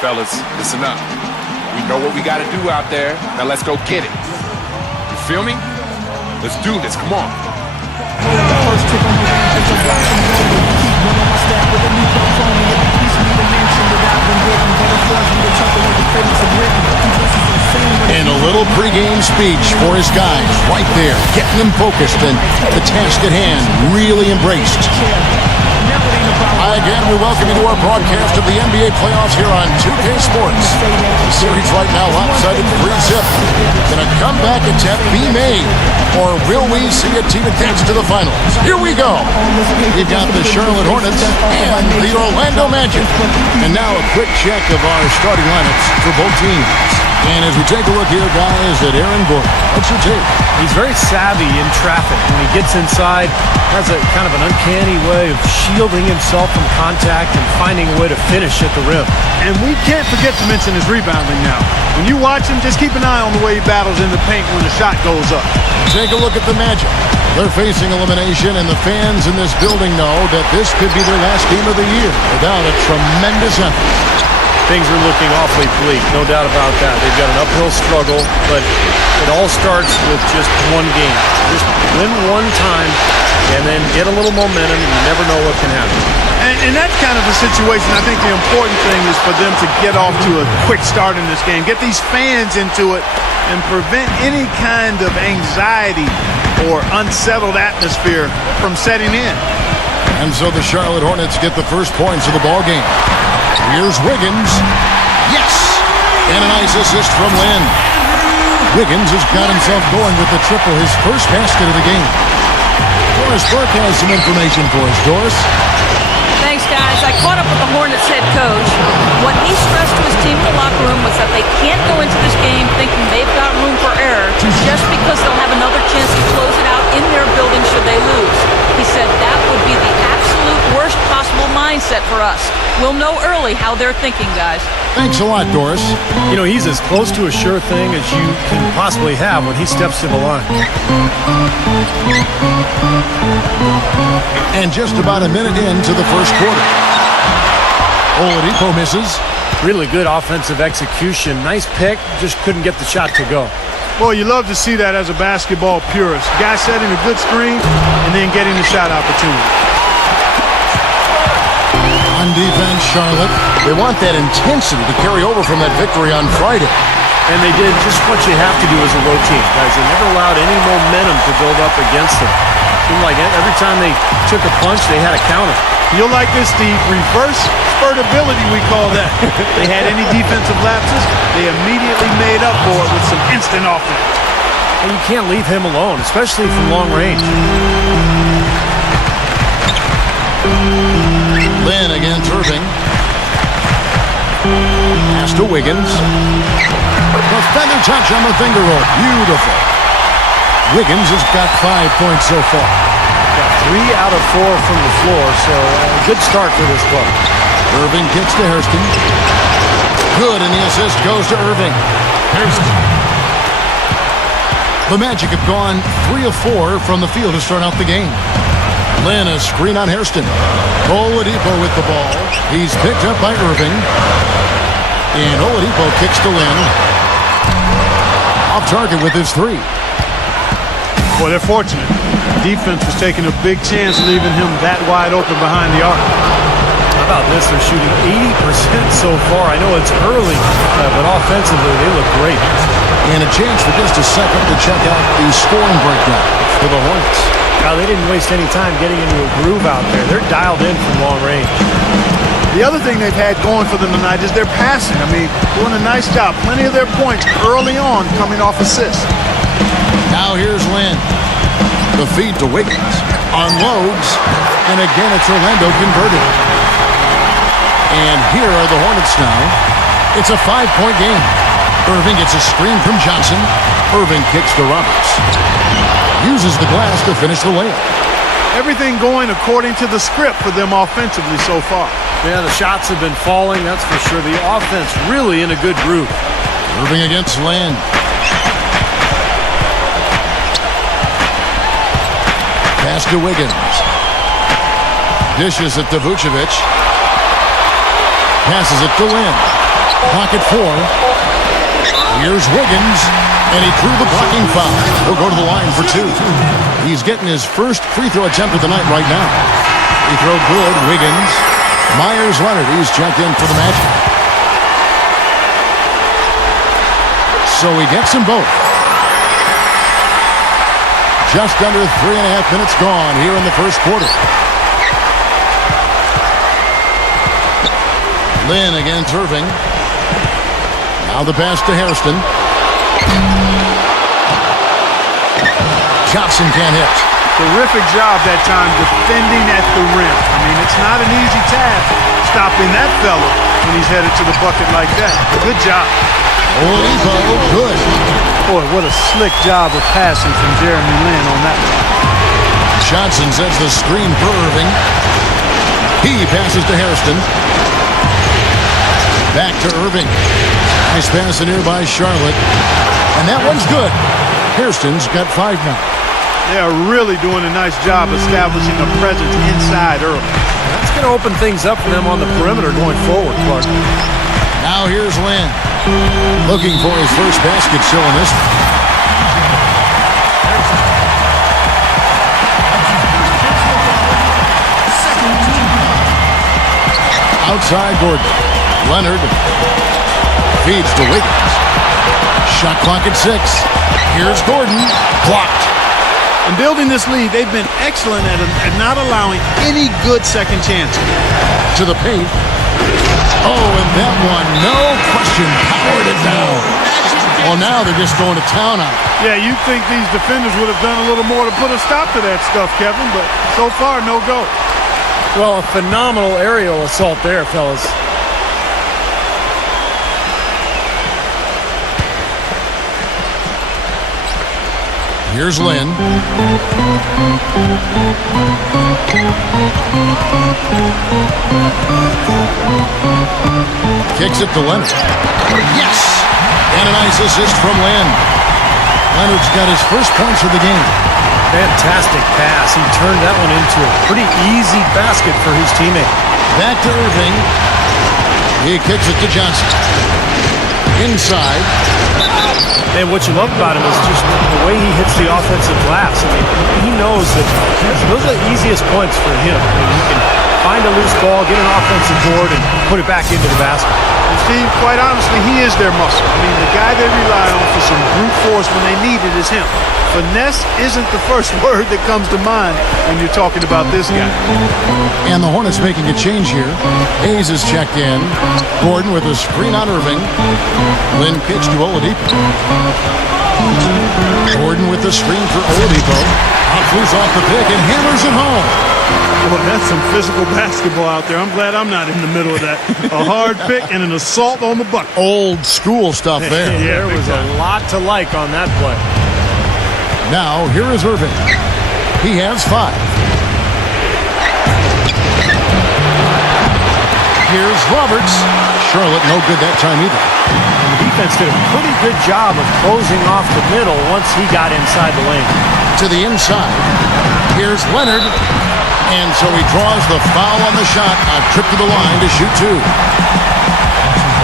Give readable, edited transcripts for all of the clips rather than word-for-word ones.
fellas, listen up. We know what we got to do out there. Now let's go get it. You feel me? Let's do this. Come on. And a little pregame speech for his guys right there, getting them focused and the task at hand really embraced. Hi again, we welcome you to our broadcast of the NBA playoffs here on 2K Sports. The series right now lopsided 3-zip. Can a comeback attempt be made? Or will we see a team advance to the finals? Here we go. We've got the Charlotte Hornets and the Orlando Magic. And now a quick check of our starting lineups for both teams. And as we take a look here, guys, at Aaron Gordon, what's your take? He's very savvy in traffic. When he gets inside, has a kind of an uncanny way of shielding himself from contact and finding a way to finish at the rim. And we can't forget to mention his rebounding now. When you watch him, just keep an eye on the way he battles in the paint when the shot goes up. Take a look at the Magic. They're facing elimination, and the fans in this building know that this could be their last game of the year without a tremendous effort. Things are looking awfully bleak, no doubt about that. They've got an uphill struggle, but it all starts with just one game. Just win one time and then get a little momentum, and you never know what can happen. And that's kind of the situation. I think the important thing is for them to get off to a quick start in this game. Get these fans into it and prevent any kind of anxiety or unsettled atmosphere from setting in. And so the Charlotte Hornets get the first points of the ball game. Here's Wiggins. Yes! And a nice assist from Lynn. Wiggins has got himself going with the triple, his first basket of the game. Doris Burke has some information for us. Doris? Thanks, guys. I caught up with the Hornets head coach. What he stressed to his team in the locker room was that they can't go into this game thinking they've got room for error just because they'll have another chance to close it out in their building should they lose. He said that would be the absolute worst possible mindset for us. We'll know early how they're thinking, guys. Thanks a lot, Doris. You know, he's as close to a sure thing as you can possibly have when he steps to the line. And just about a minute into the first quarter. Oladipo misses. Really good offensive execution. Nice pick, just couldn't get the shot to go. Well, you love to see that as a basketball purist. Guy setting a good screen and then getting the shot opportunity. On defense, Charlotte. They want that intensity to carry over from that victory on Friday. And they did just what you have to do as a road team, guys. They never allowed any momentum to build up against them. Seemed like every time they took a punch, they had a counter. You'll like this, Steve. Reverse spurtability, we call that. They had any defensive lapses, they immediately made up for it with some instant offense. And you can't leave him alone, especially from long range. Lynn against Irving. Pass to Wiggins. The feather touch on the finger roll. Beautiful. Wiggins has got 5 points so far. Got 3 out of 4 from the floor, so a good start for this club. Irving kicks to Hairston. Good, and the assist goes to Irving. Hairston. The Magic have gone 3 of 4 from the field to start out the game. Lynn, a screen on Hairston. Oladipo with the ball. He's picked up by Irving. And Oladipo kicks to Lynn. Off target with his 3. Well, they're fortunate. Defense was taking a big chance, leaving him that wide open behind the arc. How about this? They're shooting 80% so far. I know it's early, but offensively, they look great. And a chance for just a second to check out the scoring breakdown for the Hornets. Now, they didn't waste any time getting into a groove out there. They're dialed in from long range. The other thing they've had going for them tonight is their passing. I mean, doing a nice job. Plenty of their points early on coming off assists. Now here's Lynn. The feed to Wiggins. Unloads. And again, it's Orlando converted. And here are the Hornets now. It's a 5-point game. Irving gets a screen from Johnson. Irving kicks to Roberts. Uses the glass to finish the layup. Everything going according to the script for them offensively so far. Yeah, the shots have been falling, that's for sure. The offense really in a good groove. Irving against Lynn. Pass to Wiggins. Dishes it to Vucevic. Passes it to Lynn. Clock at 4. Here's Wiggins, and he drew the blocking foul. He'll go to the line for 2. He's getting his first free throw attempt of the night right now. Free throw good, Wiggins. Myers Leonard, he's checked in for the Magic. So he gets them both. Just under 3.5 minutes gone here in the first quarter. Lynn against Irving. Now the pass to Hairston. Johnson can't hit. Terrific job that time defending at the rim. I mean, it's not an easy task stopping that fella when he's headed to the bucket like that. Good job. Oladipo, good. Boy, what a slick job of passing from Jeremy Lin on that one. Johnson sets the screen for Irving. He passes to Hairston. Back to Irving. Nice pass in here by Charlotte. And that one's good. Hairston's got 5 now. They are really doing a nice job establishing a presence inside early. That's going to open things up for them on the perimeter going forward, Clark. Now here's Lynn. Looking for his first basket still in this one. Outside Gordon. Leonard feeds to Wiggins. Shot clock at 6. Here's Gordon. Blocked. In building this lead, they've been excellent at not allowing any good second chances. To the paint. Oh, and that one, no question, powered it down. Well, now they're just going to town on it. Yeah, you'd think these defenders would have done a little more to put a stop to that stuff, Kevin, but so far, no go. Well, a phenomenal aerial assault there, fellas. Here's Lynn. Kicks it to Leonard. Yes! And a nice assist from Lynn. Leonard's got his first points of the game. Fantastic pass. He turned that one into a pretty easy basket for his teammate. Back to Irving. He kicks it to Johnson. Inside. And what you love about him is just the way he hits the offensive glass. I mean, he knows that those are the easiest points for him. I mean, he can find a loose ball, get an offensive board, and put it back into the basket. And Steve, quite honestly, he is their muscle. I mean, the guy they rely on for some brute force when they need it is him. Finesse isn't the first word that comes to mind when you're talking about this guy. And the Hornets making a change here. Hayes is checked in. Gordon with a screen on Irving. Lynn pitch to Oladipo. Gordon with the screen for Oladipo. Outflews off the pick and hammers it home. Boy, that's some physical basketball out there. I'm glad I'm not in the middle of that. A hard pick and an assault on the bucket. Old school stuff there. Yeah, there was a lot to like on that play. Now, here is Irving. He has 5. Here's Roberts. Charlotte no good that time either. And the defense did a pretty good job of closing off the middle once he got inside the lane. To the inside. Here's Leonard. And so he draws the foul on the shot. A trip to the line to shoot 2.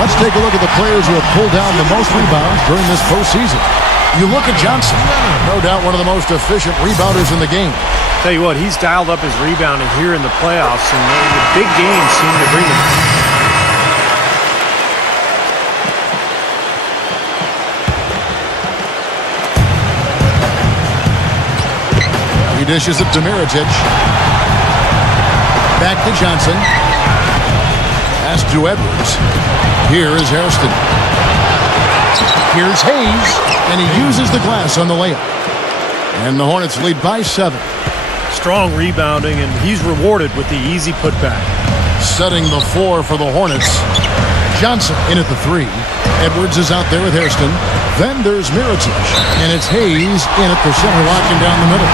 Let's take a look at the players who have pulled down the most rebounds during this postseason. You look at Johnson, no doubt one of the most efficient rebounders in the game. Tell you what, he's dialed up his rebounding here in the playoffs, and the big games seem to bring him. He dishes it to Mirotic. Back to Johnson. Pass to Edwards. Here is Hairston. Here's Hayes, and he uses the glass on the layup. And the Hornets lead by 7. Strong rebounding, and he's rewarded with the easy putback. Setting the floor for the Hornets. Johnson in at the 3. Edwards is out there with Hairston. Then there's Mirotic, and it's Hayes in at the center, locking down the middle.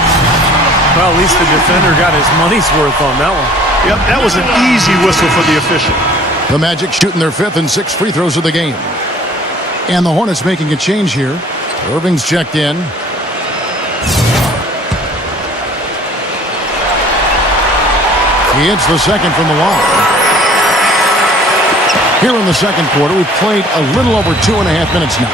Well, at least the defender got his money's worth on that one. Yep, that was an easy whistle for the official. The Magic shooting their 5th and 6th free throws of the game. And the Hornets making a change here. Irving's checked in. He hits the second from the line. Here in the second quarter, we've played a little over 2.5 minutes now.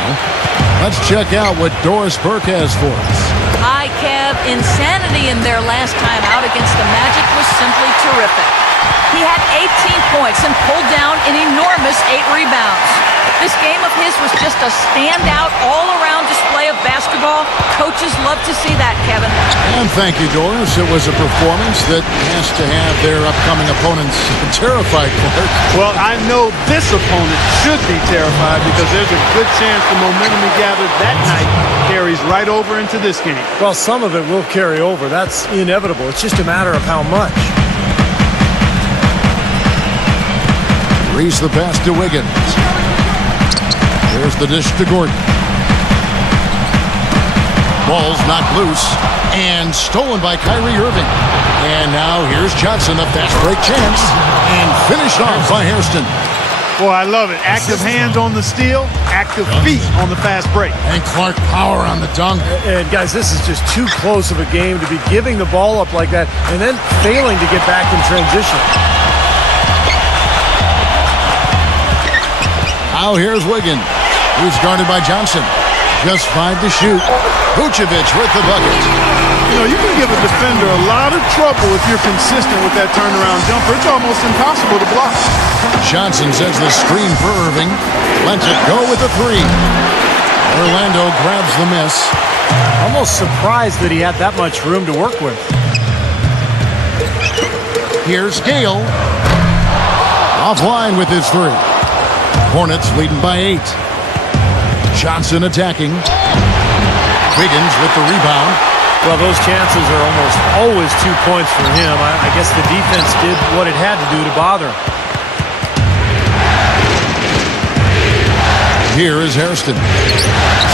Let's check out what Doris Burke has for us. Hi, Kev. Insanity in their last time out against the Magic was simply terrific. He had 18 points and pulled down an enormous 8 rebounds. This game of his was just a standout, all-around display of basketball. Coaches love to see that, Kevin. And thank you, Doris. It was a performance that has to have their upcoming opponents terrified, Clark. Well, I know this opponent should be terrified because there's a good chance the momentum he gathered that night carries right over into this game. Well, some of it will carry over. That's inevitable. It's just a matter of how much. Reese the pass to Wiggins. There's the dish to Gordon. Ball's knocked loose and stolen by Kyrie Irving. And now here's Johnson, a fast break chance, and finished off by Hairston. Boy, I love it. Active hands on the steal, active feet on the fast break. And Clark power on the dunk. And guys, this is just too close of a game to be giving the ball up like that and then failing to get back in transition. Now here's Wiggins. He's guarded by Johnson. Just 5 to shoot. Vucevic with the bucket. You know, you can give a defender a lot of trouble if you're consistent with that turnaround jumper. It's almost impossible to block. Johnson sets the screen for Irving. Lets it go with the 3. Orlando grabs the miss. Almost surprised that he had that much room to work with. Here's Gale. Offline with his 3. Hornets leading by 8. Johnson attacking. Wiggins with the rebound. Well, those chances are almost always 2 points for him. I guess the defense did what it had to do to bother him. Here is Hairston.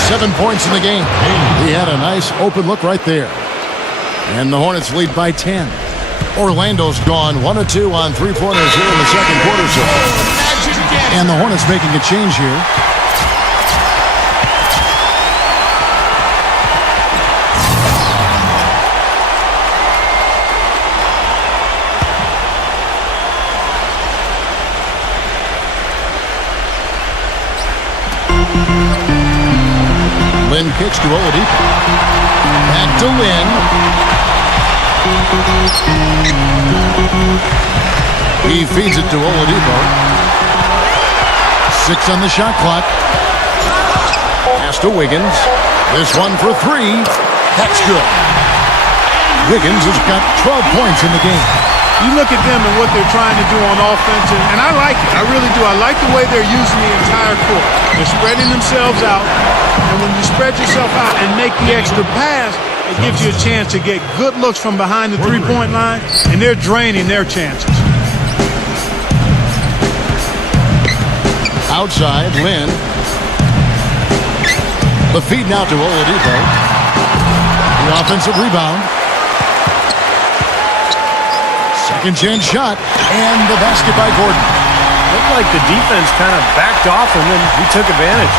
7 points in the game. He had a nice open look right there. And the Hornets lead by 10. Orlando's gone 1 of 2 on 3-pointers here in the second quarter. And the Hornets making a change here. Lynn kicks to Oladipo. Back to Lynn. He feeds it to Oladipo. 6 on the shot clock. Pass to Wiggins. This one for 3. That's good. Wiggins has got 12 points in the game. You look at them and what they're trying to do on offense, and I like it. I really do. I like the way they're using the entire court. They're spreading themselves out, and when you spread yourself out and make the extra pass, it gives you a chance to get good looks from behind the three-point line, and they're draining their chances. Outside, Lynn. The feed now to Oladipo. The offensive rebound. Second chance shot, and the basket by Gordon. Looked like the defense kind of backed off, and then he took advantage.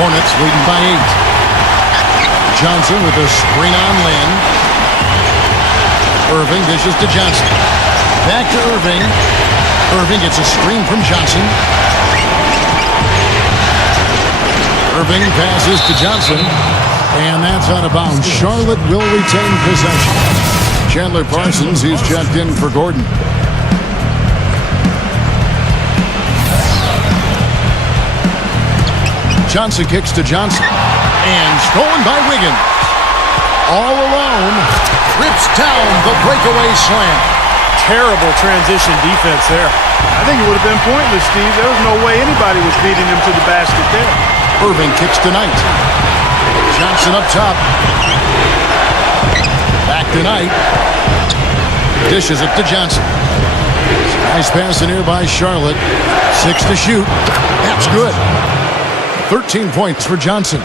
Hornets leading by 8. Johnson with a screen on Lynn. Irving dishes to Johnson. Back to Irving. Irving gets a screen from Johnson. Irving passes to Johnson, and that's out of bounds. Charlotte will retain possession. Chandler Parsons, he's checked in for Gordon. Johnson kicks to Johnson. And stolen by Wiggins. All alone. Rips down the breakaway slam. Terrible transition defense there. I think it would have been pointless, Steve. There was no way anybody was beating him to the basket there. Irving kicks to Knight. Johnson up top. Back to Knight. Dishes it to Johnson. Nice pass in here by Charlotte. 6 to shoot. That's good. 13 points for Johnson.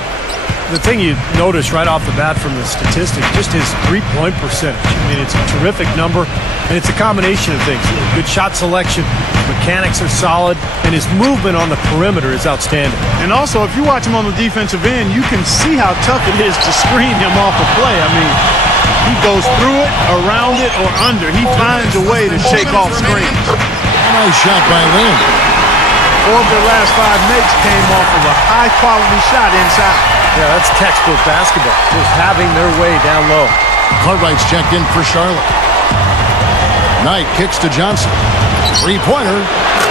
The thing you notice right off the bat from the statistics, just his three-point percentage. I mean, it's a terrific number, and it's a combination of things. Good shot selection, mechanics are solid, and his movement on the perimeter is outstanding. And also, if you watch him on the defensive end, you can see how tough it is to screen him off a play. I mean, he goes through it, around it, or under. He finds a way to shake off screens. Nice shot by Lynn. 4 of their last 5 makes came off of a high-quality shot inside. Yeah, that's textbook basketball. Just having their way down low. Cartwright's checked in for Charlotte. Knight kicks to Johnson. Three-pointer.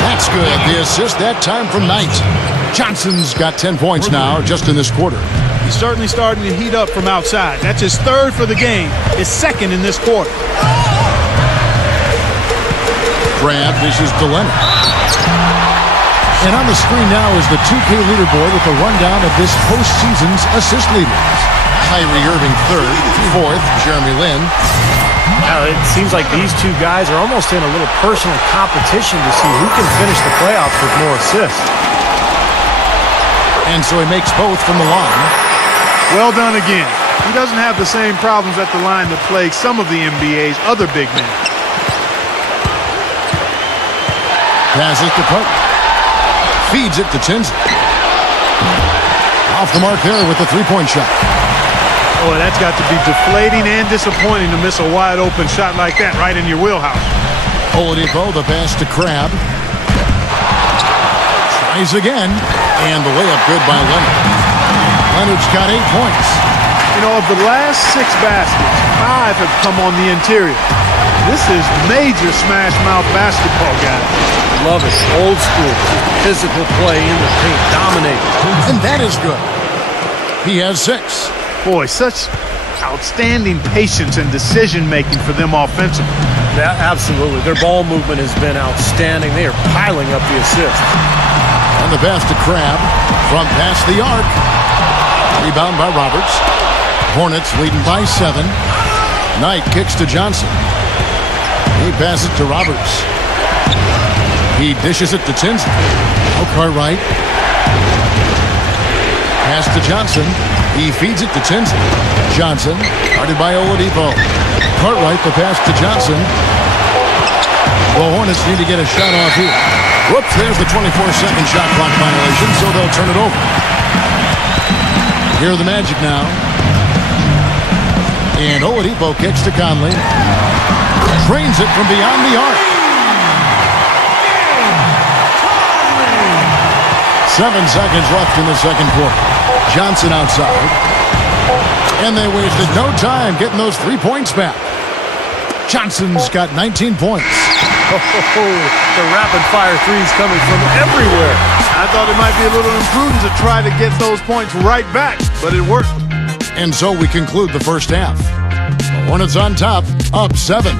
That's good. The assist that time from Knight. Johnson's got 10 points now just in this quarter. He's certainly starting to heat up from outside. That's his 3rd for the game. His 2nd in this quarter. Grab dishes to Leonard. And on the screen now is the 2K leaderboard with a rundown of this postseason's assist leaders. Kyrie Irving 3rd, 4th, Jeremy Lin. Now, it seems like these two guys are almost in a little personal competition to see who can finish the playoffs with more assists. And so he makes both from the line. Well done again. He doesn't have the same problems at the line that plague some of the NBA's other big men. Passes to Puck. Feeds it to Tinsley. Off the mark there with the three-point shot. Boy, that's got to be deflating and disappointing to miss a wide-open shot like that right in your wheelhouse. Oladipo, the pass to Crabbe. Tries again. And the layup good by Leonard. Leonard's got 8 points. You know, of the last 6 baskets, 5 have come on the interior. This is major smash-mouth basketball, guys. Love it. Old school. Physical play in the paint. Dominate. And that is good. He has 6. Boy, such outstanding patience and decision-making for them offensively. Yeah, absolutely. Their ball movement has been outstanding. They are piling up the assists. And the pass to Crabbe. Front pass the arc. Rebound by Roberts. Hornets leading by 7. Knight kicks to Johnson. He passes to Roberts. He dishes it to Tinsley. Oh, Cartwright. Pass to Johnson. He feeds it to Tinsley. Johnson, guarded by Oladipo. Cartwright, the pass to Johnson. The Hornets need to get a shot off here. Whoops, there's the 24-second shot clock violation, so they'll turn it over. Here are the Magic now. And Oladipo kicks to Conley. Trains it from beyond the arc. 7 seconds left in the second quarter. Johnson outside. And they wasted no time getting those 3 points back. Johnson's got 19 points. The rapid-fire threes coming from everywhere. I thought it might be a little imprudent to try to get those points right back, but it worked. And so we conclude the first half. The Hornets on top, up 7.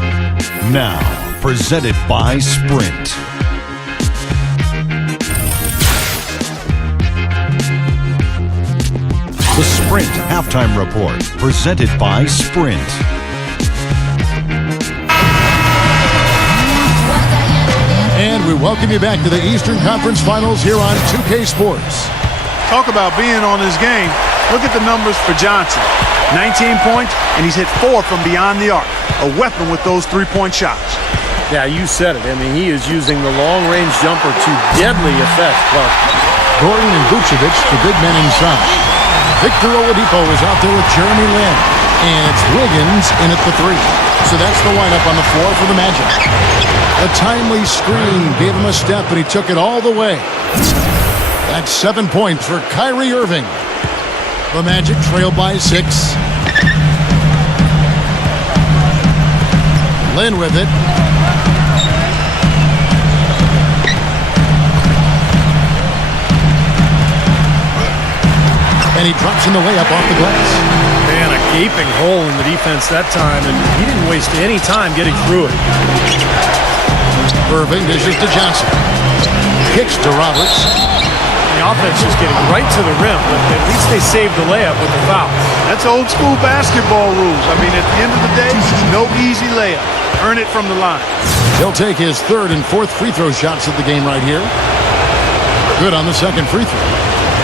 Now, presented by Sprint. The Sprint Halftime Report, presented by Sprint. And we welcome you back to the Eastern Conference Finals here on 2K Sports. Talk about being on his game. Look at the numbers for Johnson. 19 points, and he's hit 4 from beyond the arc. A weapon with those 3-point shots. Yeah, you said it. I mean, he is using the long-range jumper to deadly effect. Well, Gordon and Vucevic, the big men inside. Victor Oladipo is out there with Jeremy Lin. And it's Wiggins in at the 3. So that's the lineup on the floor for the Magic. A timely screen gave him a step, and he took it all the way. That's 7 points for Kyrie Irving. The Magic trail by 6. Lin with it. And he drops in the layup off the glass. man, a gaping hole in the defense that time, and he didn't waste any time getting through it. Irving dishes to Johnson. Kicks to Roberts. The offense is getting right to the rim, but at least they saved the layup with the foul. That's old school basketball rules. I mean, at the end of the day, no easy layup. Earn it from the line. He'll take his third and fourth free throw shots of the game right here. Good on the second free throw.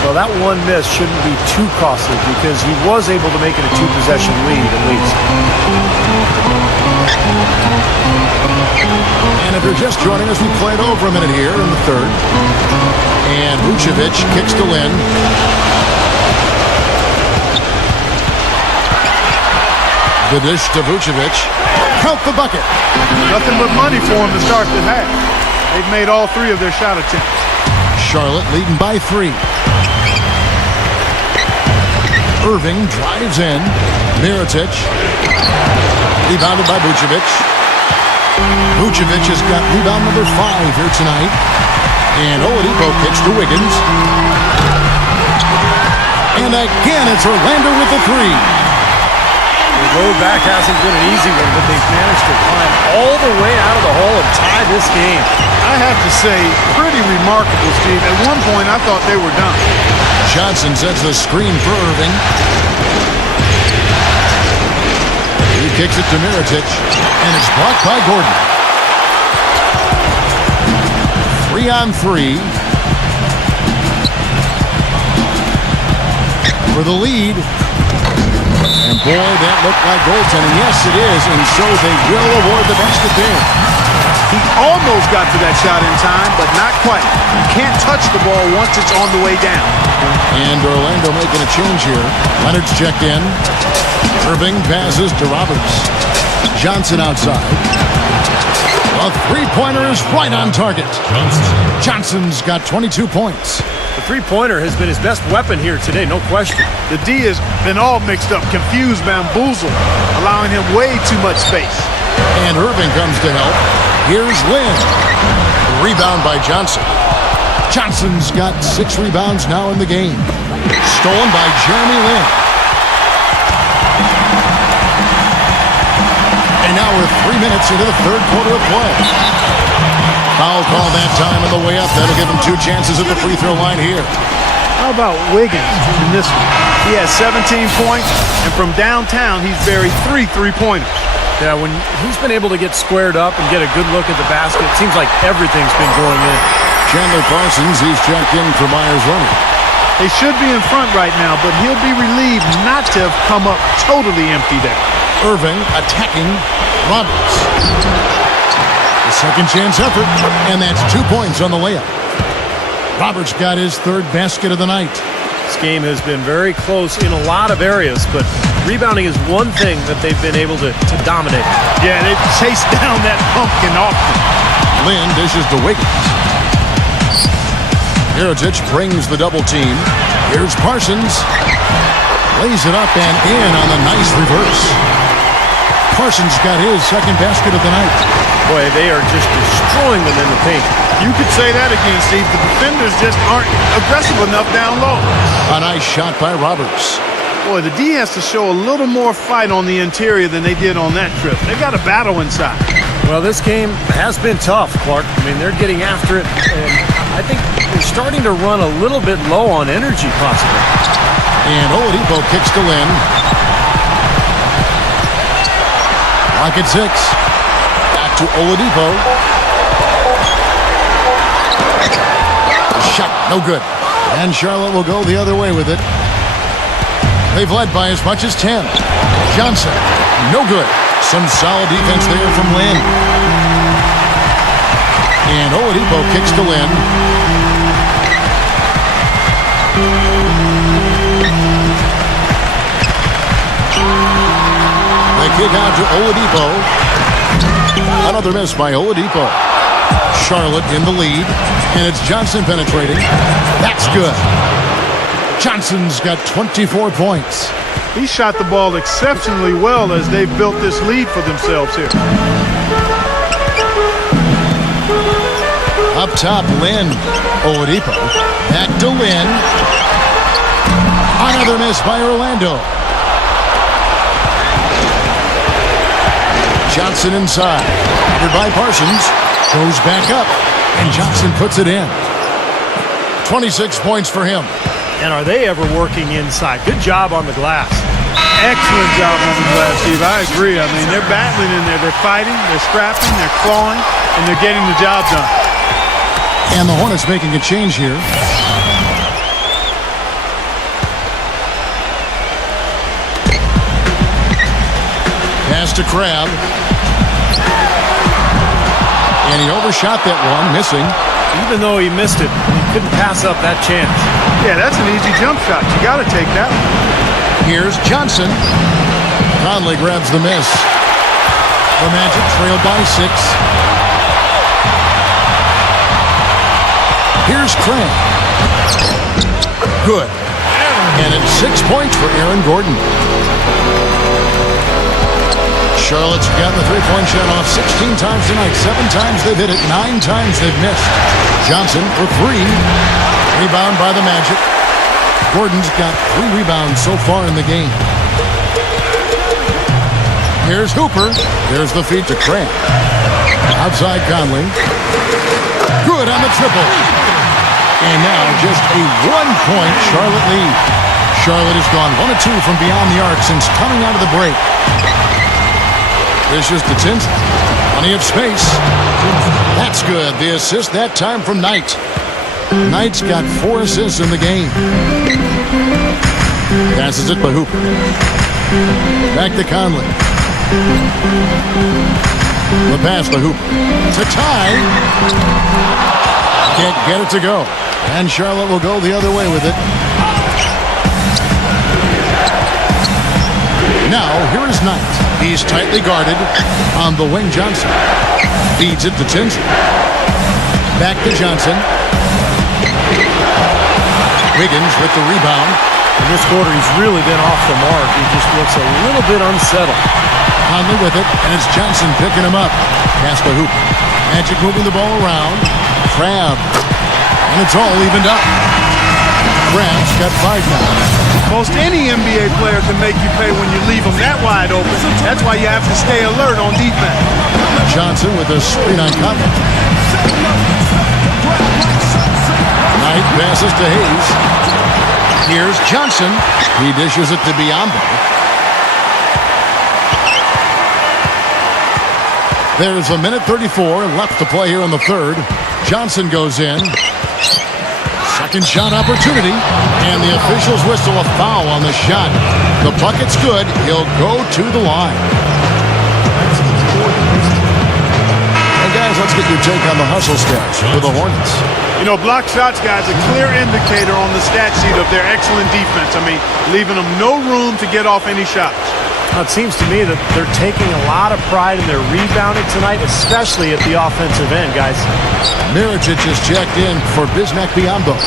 Well, that one miss shouldn't be too costly because he was able to make it a two-possession lead at least. And if you're just joining us, we played over a minute here in the third. And Vucevic kicks to Lin. The dish to Vucevic. Count the bucket. Nothing but money for him to start the half. They've made all three of their shot attempts. Charlotte leading by 3. Irving drives in. Mirotic. Rebounded by Vucevic. Vucevic has got rebound number 5 here tonight. And Oladipo kicks to Wiggins. And again, it's Orlando with the 3. The road back hasn't been an easy one, but they've managed to climb all the way out of the hole and tie this game. I have to say, pretty remarkable, Steve. At one point, I thought they were done. Johnson sets the screen for Irving. He kicks it to Mirotic, and it's blocked by Gordon. 3-on-3. For the lead. And boy, that looked like goaltending. Yes, it is, and so they will award the basket there. He almost got to that shot in time, but not quite. You can't touch the ball once it's on the way down. And Orlando making a change here. Leonard's checked in. Irving passes to Roberts. Johnson outside. A three-pointer is right on target. Johnson's got 22 points. The three-pointer has been his best weapon here today, no question. The D has been all mixed up, confused, bamboozled, allowing him way too much space. And Irving comes to help. Here's Lynn. Rebound by Johnson. Johnson's got 6 rebounds now in the game. Stolen by Jeremy Lin. And now we're 3 minutes into the third quarter of play. Foul call that time on the way up. That'll give him 2 chances at the free throw line here. How about Wiggins in this one? He has 17 points, and from downtown, he's buried 3 three-pointers. Yeah, when he's been able to get squared up and get a good look at the basket, it seems like everything's been going in. Chandler Parsons, he's checked in for Myers running. They should be in front right now, but he'll be relieved not to have come up totally empty there. Irving attacking Roberts. The second chance effort, and that's 2 points on the layup. Roberts got his 3rd basket of the night. This game has been very close in a lot of areas, but rebounding is one thing that they've been able to dominate. Yeah, they've chased down that pumpkin often. Lynn dishes to Wiggins. Mirotic brings the double team. Here's Parsons. Lays it up and in on the nice reverse. Parsons got his 2nd basket of the night. Boy, they are just destroying them in the paint. You could say that again, Steve. The defenders just aren't aggressive enough down low. A nice shot by Roberts. Boy, the D has to show a little more fight on the interior than they did on that trip. They've got a battle inside. Well, this game has been tough, Clark. I mean, they're getting after it, and I think they're starting to run a little bit low on energy, possibly. And Oladipo kicks to Lynn. Lock at 6. Back to Oladipo. Shot, no good. And Charlotte will go the other way with it. They've led by as much as 10. Johnson, no good. Some solid defense there from Lynn. And Oladipo kicks to Lynn. They kick out to Oladipo. Another miss by Oladipo. Charlotte in the lead. And it's Johnson penetrating. That's good. Johnson's got 24 points. He shot the ball exceptionally well as they've built this lead for themselves here. Up top, Lynn. Oladipo. Back to Lynn. Another miss by Orlando. Johnson inside. Covered by Parsons. Goes back up. And Johnson puts it in. 26 points for him. And are they ever working inside? Good job on the glass. Excellent job on the glass, Steve. I agree. I mean, they're battling in there. They're fighting, they're scrapping, they're clawing, and they're getting the job done. And the Hornets making a change here. Pass to Crabbe. And he overshot that one, missing. Even though he missed it, he couldn't pass up that chance. Yeah, that's an easy jump shot. You got to take that one. Here's Johnson. Conley grabs the miss. The Magic trailed by 6. Here's Craig. Good. And it's 6 points for Aaron Gordon. Charlotte's gotten the three-point shot off 16 times tonight. 7 times they've hit it. 9 times they've missed. Johnson for 3. Rebound by the Magic. Gordon's got 3 rebounds so far in the game. Here's Hooper. There's the feed to Craig. Outside Conley. Good on the triple. And now just a 1-point Charlotte lead. Charlotte has gone 1 of 2 from beyond the arc since coming out of the break. Dishes to Tinsley. Plenty of space. That's good. The assist that time from Knight. Knight's got 4 assists in the game. Passes it by Hooper. Back to Conley. The pass by Hooper. To tie. Can't get it to go. And Charlotte will go the other way with it. Now, here is Knight. He's tightly guarded on the wing. Johnson feeds it to Tinsley. Back to Johnson. Wiggins with the rebound. In this quarter, he's really been off the mark. He just looks a little bit unsettled. Conley with it, and it's Johnson picking him up. Pass by Hooper. Magic moving the ball around. Crab. And it's all evened up. Crab's got 5 now. Most any NBA player can make you pay when you leave them that wide open. That's why you have to stay alert on defense. Johnson with a screen on Conley. Knight passes to Hayes. Here's Johnson. He dishes it to Biombo. There's a minute 34 left to play here in the third. Johnson goes in. Second shot opportunity, and the officials whistle a foul on the shot. The bucket's good. He'll go to the line. And guys, let's get your take on the hustle stats for the Hornets. You know, block shots, guys, a clear indicator on the stat sheet of their excellent defense. I mean, leaving them no room to get off any shots. Now, it seems to me that they're taking a lot of pride in their rebounding tonight, especially at the offensive end, guys. Mirotic is checked in for Bismack Biyombo.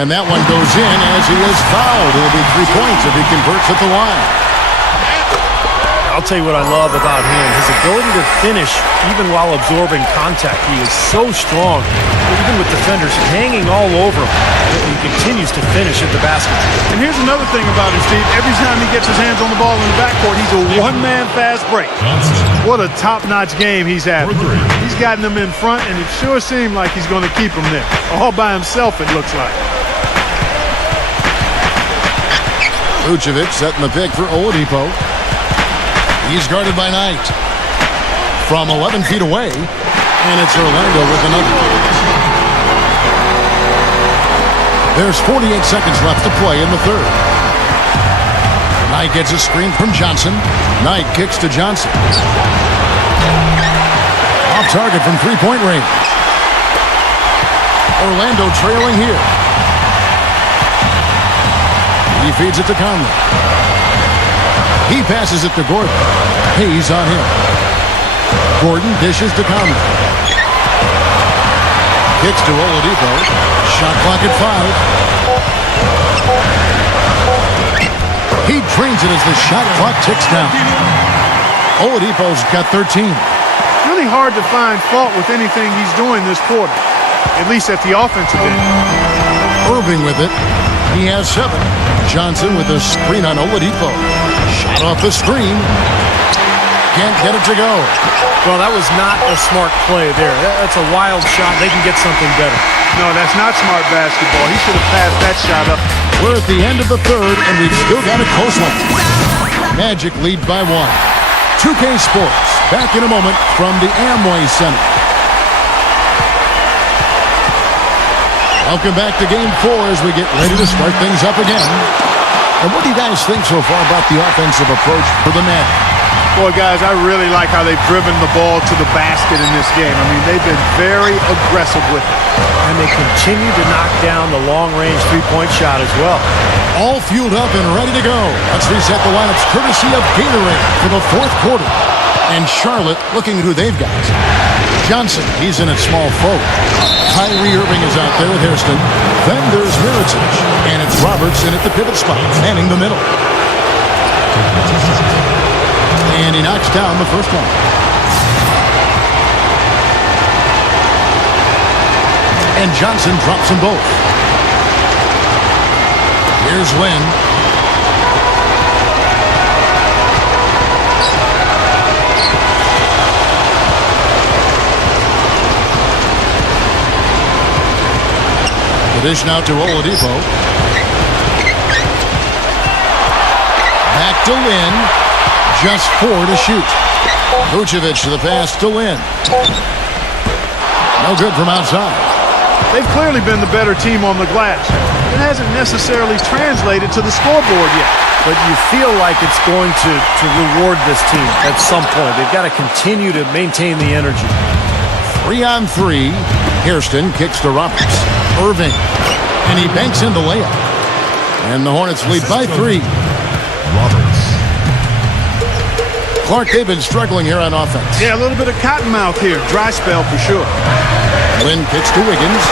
And that one goes in as he is fouled. It'll be 3 points if he converts at the line. I'll tell you what I love about him, his ability to finish even while absorbing contact. He is so strong, even with defenders hanging all over him. He continues to finish at the basket. And here's another thing about him, Steve. Every time he gets his hands on the ball in the backcourt, he's a one-man fast break. What a top-notch game he's having. He's gotten them in front, and it sure seemed like he's going to keep them there. All by himself, it looks like. Vucevic setting the pick for Oladipo. He's guarded by Knight. From 11 feet away, and it's Orlando with another. There's 48 seconds left to play in the third. Knight gets a screen from Johnson. Knight kicks to Johnson. Off target from three-point range. Orlando trailing here. He feeds it to Conley. He passes it to Gordon. Hayes on him. Gordon dishes to Conley. Kicks to Oladipo. Shot clock at 5. He drains it as the shot clock ticks down. Oladipo's got 13. Really hard to find fault with anything he's doing this quarter, at least at the offensive end. Irving with it. He has 7. Johnson with a screen on Oladipo. Shot off the screen. Can't get it to go. Well, that was not a smart play there. That's a wild shot. They can get something better. No, that's not smart basketball. He should have passed that shot up. We're at the end of the third, and we've still got a close one. Magic lead by 1. 2K Sports, back in a moment from the Amway Center. Welcome back to Game 4 as we get ready to start things up again. And what do you guys think so far about the offensive approach for the Magic? Boy, guys, I really like how they've driven the ball to the basket in this game. I mean, they've been very aggressive with it. And they continue to knock down the long-range three-point shot as well. All fueled up and ready to go. Let's reset the lineups courtesy of Gatorade for the fourth quarter. And Charlotte looking at who they've got. Johnson, he's in at small forward. Kyrie Irving is out there with Hairston. Then there's Mirotic. And it's Roberts in at the pivot spot, manning the middle. And he knocks down the first one. And Johnson drops them both. Here's Lynn. The dish now to Oladipo. Back to Lynn. Just 4 to shoot. Vucevic to the pass to Lynn. No good from outside. They've clearly been the better team on the glass. It hasn't necessarily translated to the scoreboard yet. But you feel like it's going to reward this team at some point. They've got to continue to maintain the energy. 3-on-3. Hairston kicks to Roberts. Irving. And he banks in the layup. And the Hornets lead by 3. Roberts. Clark, they've been struggling here on offense. Yeah, a little bit of cottonmouth here. Dry spell for sure. Lynn kicks to Wiggins.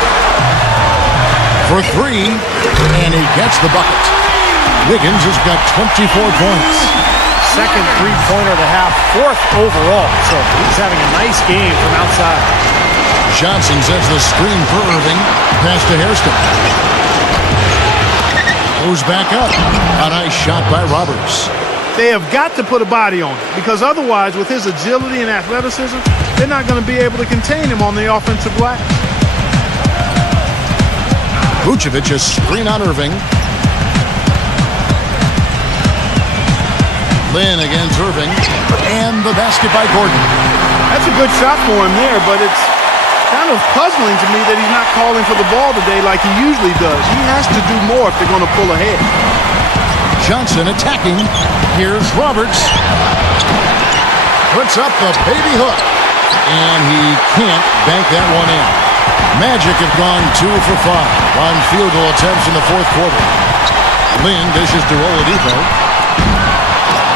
For 3. And he gets the bucket. Wiggins has got 24 points. Second three-pointer of the half, 4th overall. So he's having a nice game from outside. Johnson sends the screen for Irving. Pass to Hairston. Goes back up. A nice shot by Roberts. They have got to put a body on it, because otherwise, with his agility and athleticism, they're not going to be able to contain him on the offensive glass. Vucevic a screen on Irving. Lynn against Irving. And the basket by Gordon. That's a good shot for him there, but it's kind of puzzling to me that he's not calling for the ball today like he usually does. He has to do more if they're going to pull ahead. Johnson attacking. Here's Roberts. Puts up the baby hook. And he can't bank that one in. Magic have gone 2 for 5 on field goal attempts in the 4th quarter. Lynn dishes to Oladipo.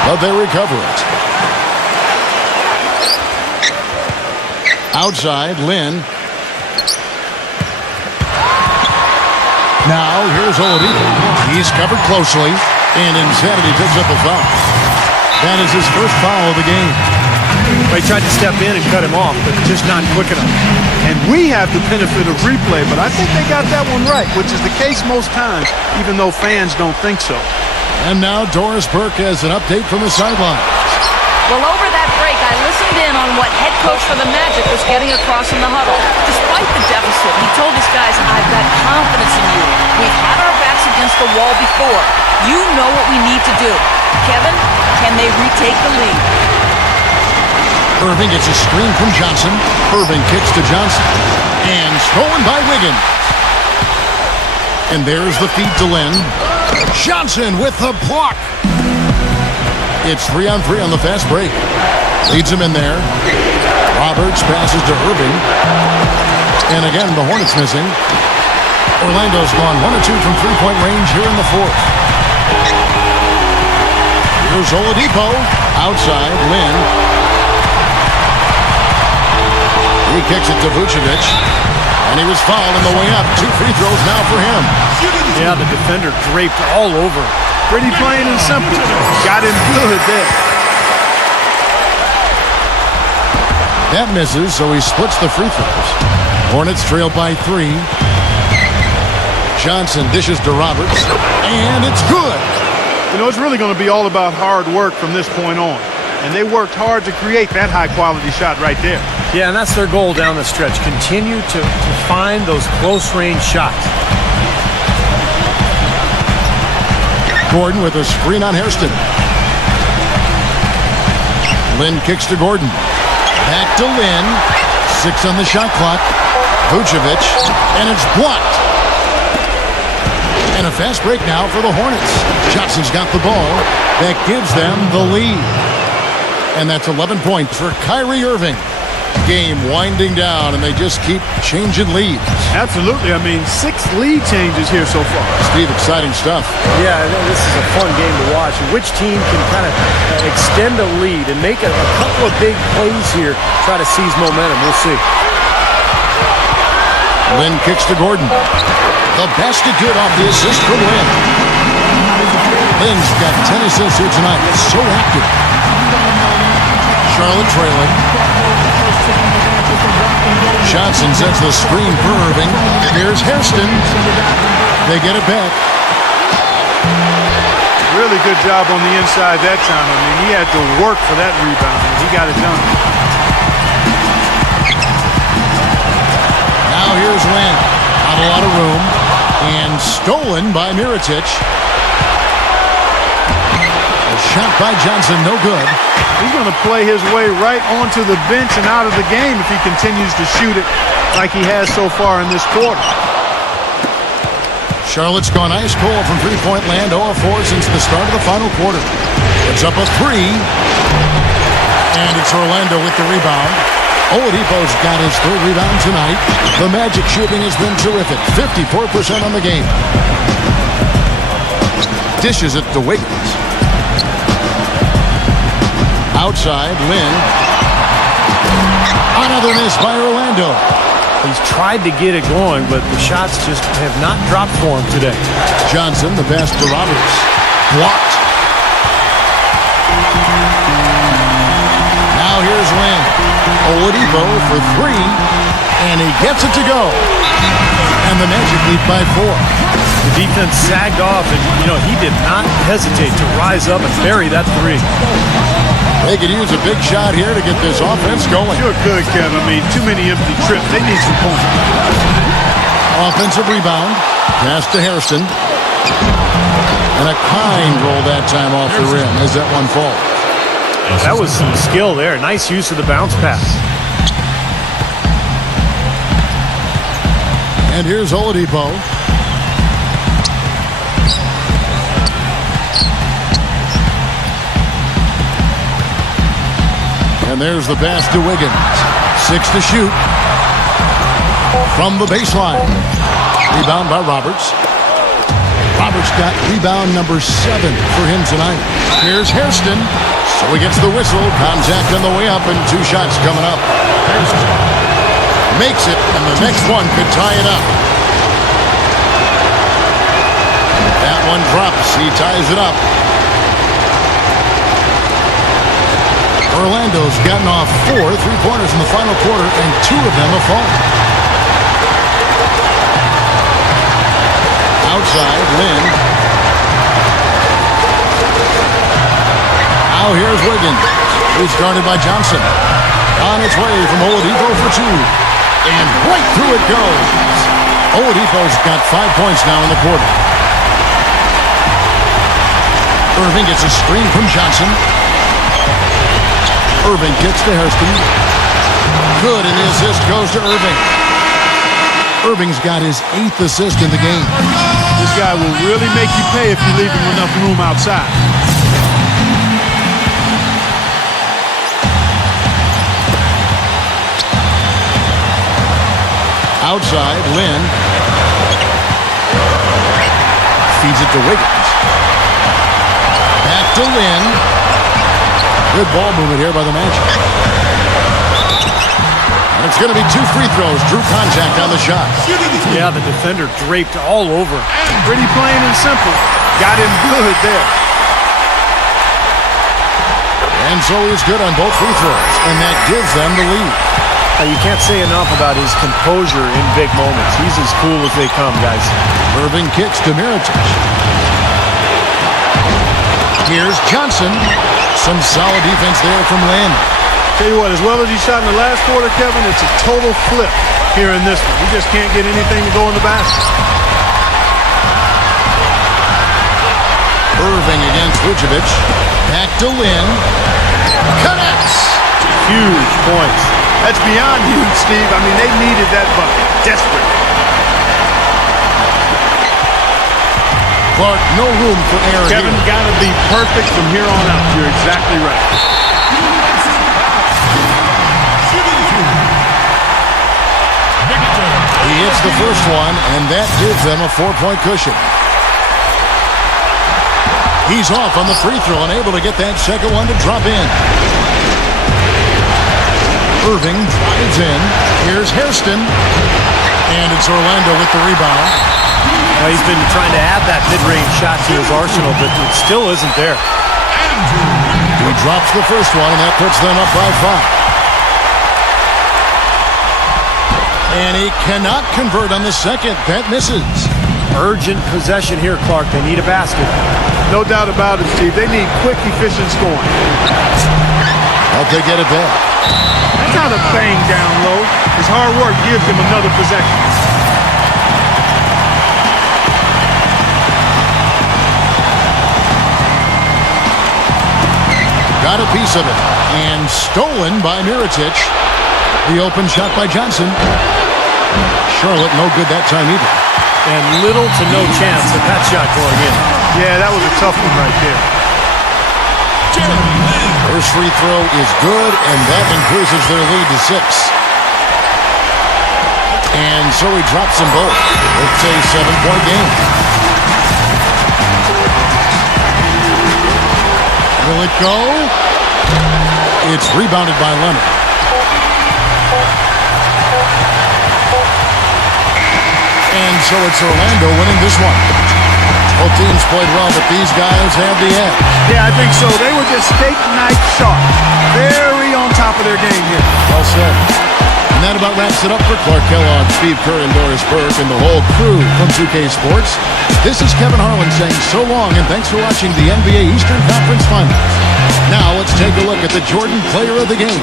But they recover it. Outside, Lynn. Now, here's Oladipo. He's covered closely. And Insanity picks up a foul. That is his first foul of the game. He tried to step in and cut him off, but just not quick enough. And we have the benefit of replay, but I think they got that one right, which is the case most times, even though fans don't think so. And now Doris Burke has an update from the sideline. Well, over that break, I listened in on what head coach for the Magic was getting across in the huddle. Despite the deficit, he told his guys, I've got confidence in you. We've had our backs against the wall before. You know what we need to do. Kevin, can they retake the lead? Irving gets a screen from Johnson. Irving kicks to Johnson. And stolen by Wiggins. And there's the feed to Lynn. Johnson with the block. It's 3-on-3 on the fast break. Leads him in there. Roberts passes to Irving. And again, the Hornets missing. Orlando's gone 1 of 2 from three-point range here in the 4th. Here's Oladipo. Outside, Lynn. He kicks it to Vucevic. And he was fouled on the way up. 2 free throws now for him. Yeah, the defender draped all over. Pretty plain and simple. Got him good there. That misses, so he splits the free throws. Hornets trail by 3. Johnson dishes to Roberts. And it's good. You know, it's really going to be all about hard work from this point on. And they worked hard to create that high-quality shot right there. Yeah, and that's their goal down the stretch. Continue to find those close-range shots. Gordon with a screen on Hairston. Lynn kicks to Gordon. Back to Lynn. 6 on the shot clock. Vucevic. And it's blocked. And a fast break now for the Hornets. Johnson's got the ball. That gives them the lead. And that's 11 points for Kyrie Irving. Game winding down, and they just keep changing leads. Absolutely. I mean, 6 lead changes here so far. Steve, exciting stuff. Yeah, I know this is a fun game to watch. Which team can kind of extend a lead and make a couple of big plays here, try to seize momentum. We'll see. Lynn kicks to Gordon. The basket good off the assist from Lynn. Lynn's got 10 assists here tonight. So active. Charlotte trailing. Johnson sets the screen for Irving. Here's Hairston. They get it back. Really good job on the inside that time. I mean, he had to work for that rebound, and he got it done. Now here's Lynn. Not a lot of room. And stolen by Mirotic. A shot by Johnson, no good. He's going to play his way right onto the bench and out of the game if he continues to shoot it like he has so far in this quarter. Charlotte's gone ice cold from three-point land, 0 of 4 since the start of the final quarter. It's up a 3. And it's Orlando with the rebound. Oladipo's got his 3rd rebound tonight. The Magic shooting has been terrific, 54% on the game. Dishes it to Wiggins. Outside, Lynn. Another miss by Orlando. He's tried to get it going, but the shots just have not dropped for him today. Johnson, the pass to Roberts. Blocked. Now here's Lynn. Oladipo for 3. And he gets it to go. And the Magic lead by 4. The defense sagged off, and, he did not hesitate to rise up and bury that 3. They could use a big shot here to get this offense going. Sure could, Kevin. I mean, too many empty trips. They need some points. Offensive rebound. Pass to Hairston. And a kind roll that time off the rim as that one falls. That was some skill there. Nice use of the bounce pass. And here's Oladipo. And there's the pass to Wiggins. 6 to shoot. From the baseline. Rebound by Roberts. Roberts got rebound number 7 for him tonight. Here's Hairston. So he gets the whistle. Contact on the way up, and 2 shots coming up. Hairston makes it, and the next one could tie it up. That one drops. He ties it up. Orlando's gotten off 4 3-pointers in the final quarter, and 2 of them have fallen. Outside, Lynn. Now here's Wiggins. He's guarded by Johnson. On its way from Oladipo for 2. And right through it goes. Oladipo's got 5 points now in the quarter. Irving gets a screen from Johnson. Irving gets to Hairston. Good, and the assist goes to Irving. Irving's got his 8th assist in the game. This guy will really make you pay if you leave him enough room outside. Outside, Lynn. Feeds it to Wiggins. Back to Lynn. Good ball movement here by the Magic. And it's going to be 2 free throws. Drew contact on the shot. Yeah, the defender draped all over. Pretty plain and simple. Got him good there. And so he's good on both free throws. And that gives them the lead. You can't say enough about his composure in big moments. He's as cool as they come, guys. Irving kicks to Mirotic. Here's Johnson. Some solid defense there from Lynn. Tell you what, as well as he shot in the last quarter, Kevin, it's a total flip here in this one. He just can't get anything to go in the basket. Irving against Vucevic. Back to Lynn. Connects. Huge points. That's beyond huge, Steve. I mean, they needed that bucket. Desperate. Clark, no room for error. Kevin, got to be perfect from here on out. You're exactly right. Misses the first one, and that gives them a 4-point cushion. He's off on the free throw and able to get that second one to drop in. Irving drives in. Here's Hairston. And it's Orlando with the rebound. Well, he's been trying to add that mid-range shot to his arsenal, but it still isn't there. He drops the first one, and that puts them up by 5. And he cannot convert on the second. That misses. Urgent possession here, Clark. They need a basket. No doubt about it, Steve. They need quick, efficient scoring. Hope they get it back. That's not a bang down low. His hard work gives him another possession. Got a piece of it. And stolen by Mirotic. The open shot by Johnson. Charlotte no good that time either. And little to no chance of that shot going in. Yeah, that was a tough one right there. First free throw is good, and that increases their lead to 6. And so he drops them both. It's a 7-point game. Will it go? It's rebounded by Leonard. And so it's Orlando winning this one. Both teams played well, but these guys have the edge. Yeah, I think so. They were just steak knife sharp. Very on top of their game here. Well said. And that about wraps it up for Clark Kellogg, Steve Kerr, and Doris Burke, and the whole crew from 2K Sports. This is Kevin Harlan saying so long, and thanks for watching the NBA Eastern Conference Finals. Now let's take a look at the Jordan Player of the Game.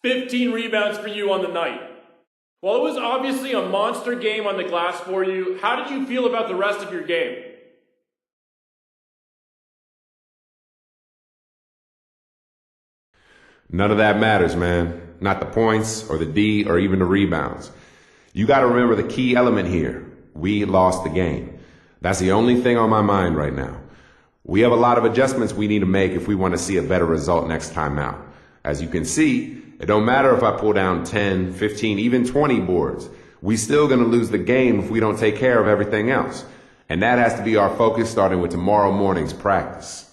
"15 rebounds for you on the night. While it was obviously a monster game on the glass for you, how did you feel about the rest of your game?" None of that matters, man. Not the points or the D or even the rebounds. You got to remember the key element here. We lost the game. That's the only thing on my mind right now. We have a lot of adjustments we need to make if we want to see a better result next time out. As you can see, it don't matter if I pull down 10, 15, even 20 boards. We still going to lose the game if we don't take care of everything else. And that has to be our focus starting with tomorrow morning's practice.